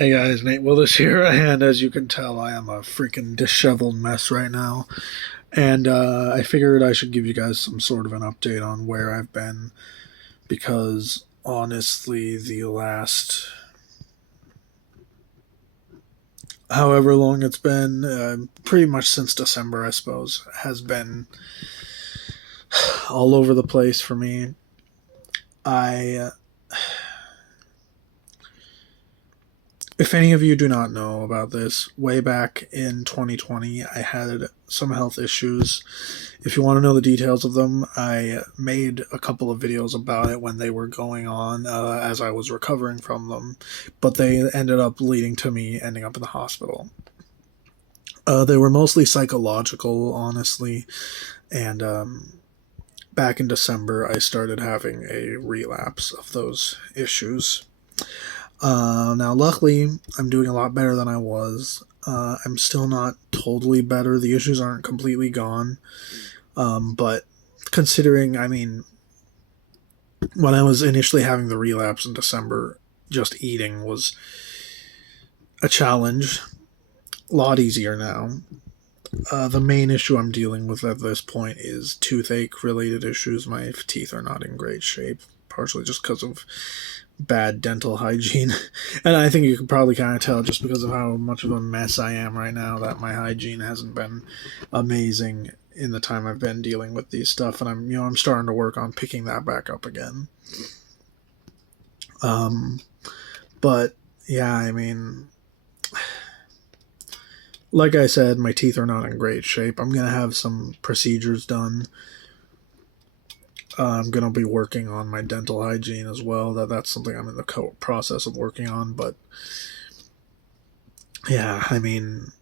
Hey guys, Nate Willis here, and as you can tell, I am a freaking disheveled mess right now. And I figured I should give you guys some sort of an update on where I've been, because honestly, the last however long it's been, pretty much since December, I suppose, has been all over the place for me. I If any of you do not know about this, way back in 2020, I had some health issues. If you want to know the details of them, I made a couple of videos about it when they were going on as I was recovering from them, but they ended up leading to me ending up in the hospital. They were mostly psychological, honestly, and back in December, I started having a relapse of those issues. Now, luckily, I'm doing a lot better than I was. I'm still not totally better. The issues aren't completely gone. But considering, I mean, when I was initially having the relapse in December, just eating was a challenge. A lot easier now. The main issue I'm dealing with at this point is toothache related issues. My teeth are not in great shape, partially just because of bad dental hygiene. And I think you can probably kind of tell just because of how much of a mess I am right now that my hygiene hasn't been amazing in the time I've been dealing with these stuff, and I'm starting to work on picking that back up again. Um but yeah, I mean, like I said, my teeth are not in great shape. I'm going to have some procedures done. I'm going to be working on my dental hygiene as well. That's something I'm in the process of working on. But yeah, I mean,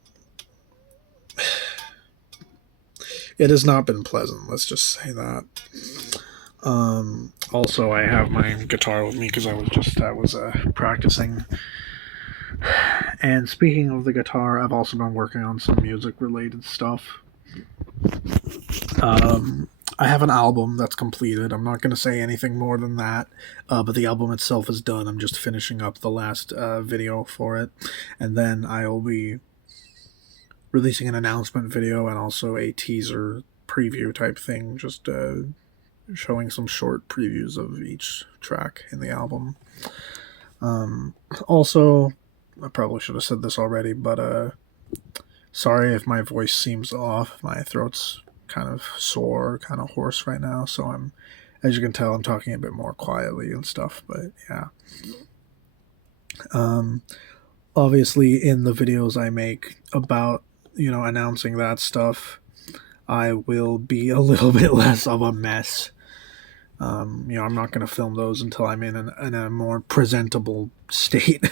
it has not been pleasant. Let's just say that. Also, I have my guitar with me because I was practicing. And speaking of the guitar, I've also been working on some music related stuff. Um, I have an album that's completed. I'm not going to say anything more than that, but the album itself is done. I'm just finishing up the last video for it, and then I'll be releasing an announcement video and also a teaser preview type thing, just showing some short previews of each track in the album. Also, I probably should have said this already, but sorry if my voice seems off. My throat's kind of sore, kind of hoarse right now, so as you can tell, I'm talking a bit more quietly and stuff, but yeah. Um, Obviously, in the videos I make about, announcing that stuff, I will be a little bit less of a mess. I'm not going to film those until I'm in a more presentable state.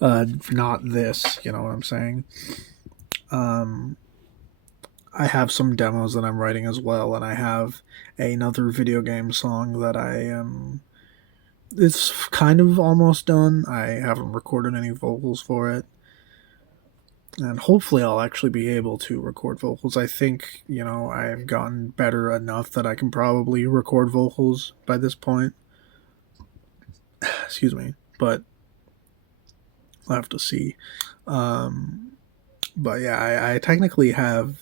Not this, you know what I'm saying? Um, I have some demos that I'm writing as well, and I have another video game song that I am. It's kind of almost done. I haven't recorded any vocals for it, and hopefully I'll actually be able to record vocals. I think I've gotten better enough that I can probably record vocals by this point. Excuse me, but I'll have to see. Um, but yeah, I technically have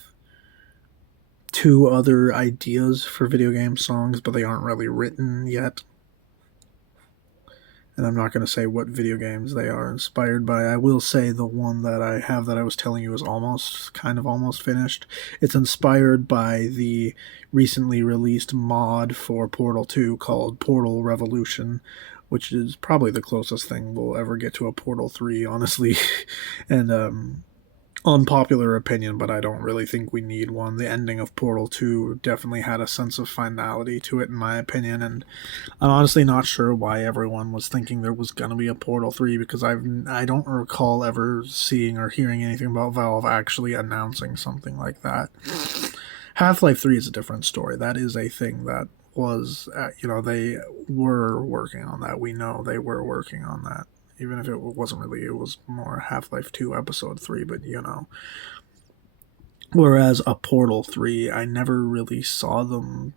two other ideas for video game songs, but they aren't really written yet. And I'm not going to say what video games they are inspired by. I will say the one that I have that I was telling you is almost finished. It's inspired by the recently released mod for Portal 2 called Portal Revolution, which is probably the closest thing we'll ever get to a Portal 3, honestly. And unpopular opinion, but I don't really think we need one. The ending of Portal 2 definitely had a sense of finality to it, in my opinion, and I'm honestly not sure why everyone was thinking there was going to be a Portal 3, because I don't recall ever seeing or hearing anything about Valve actually announcing something like that. Half-Life 3 is a different story. That is a thing that was, they were working on that. We know they were working on that. Even if it wasn't really, it was more Half-Life 2 Episode 3, but Whereas a Portal 3, I never really saw them.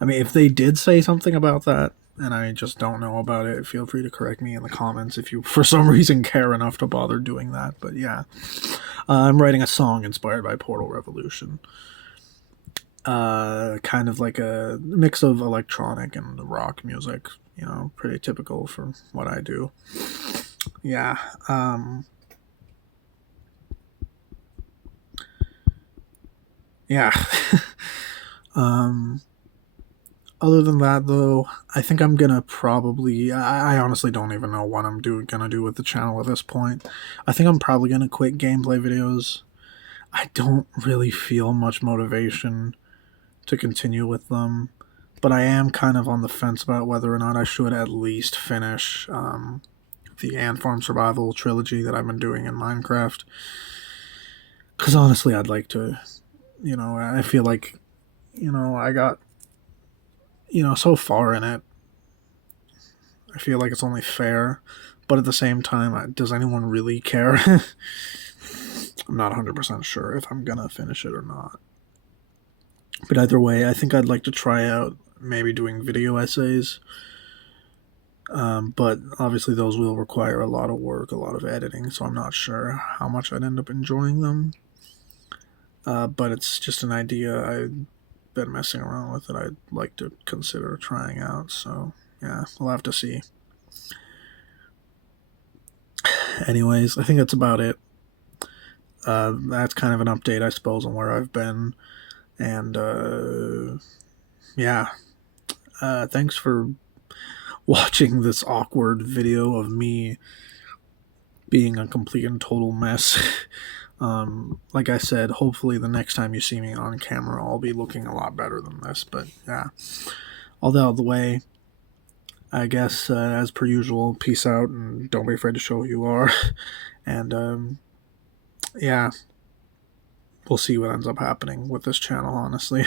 I mean, if they did say something about that, and I just don't know about it, feel free to correct me in the comments if you, for some reason, care enough to bother doing that. But yeah, I'm writing a song inspired by Portal Revolution. Kind of like a mix of electronic and rock music, pretty typical for what I do. Yeah. Yeah. um, Other than that, though, I think I'm gonna probably. I honestly don't even know what I'm gonna do with the channel at this point. I think I'm probably gonna quit gameplay videos. I don't really feel much motivation to continue with them, but I am kind of on the fence about whether or not I should at least finish the Ant Farm Survival trilogy that I've been doing in Minecraft. Because honestly, I'd like to. I feel like, I got, so far in it. I feel like it's only fair, but at the same time, does anyone really care? I'm not 100% sure if I'm gonna finish it or not. But either way, I think I'd like to try out maybe doing video essays. But obviously, those will require a lot of work, a lot of editing, so I'm not sure how much I'd end up enjoying them. But it's just an idea I've been messing around with that I'd like to consider trying out. So, yeah, we'll have to see. Anyways, I think that's about it. That's kind of an update, I suppose, on where I've been. And, yeah. Thanks for watching this awkward video of me being a complete and total mess. Like I said, hopefully the next time you see me on camera, I'll be looking a lot better than this. But yeah, all that out of the way, I guess, as per usual, peace out and don't be afraid to show who you are. And yeah, we'll see what ends up happening with this channel, honestly.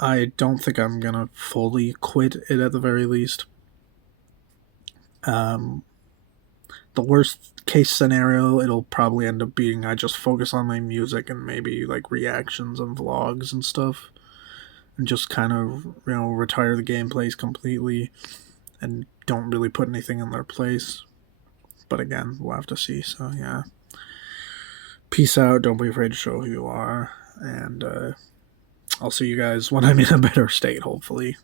I don't think I'm gonna fully quit it at the very least. The worst case scenario, it'll probably end up being I just focus on my music and maybe like reactions and vlogs and stuff, and just kind of, retire the gameplays completely and don't really put anything in their place. But again, we'll have to see. So yeah, peace out, don't be afraid to show who you are, and I'll see you guys when I'm in a better state, hopefully.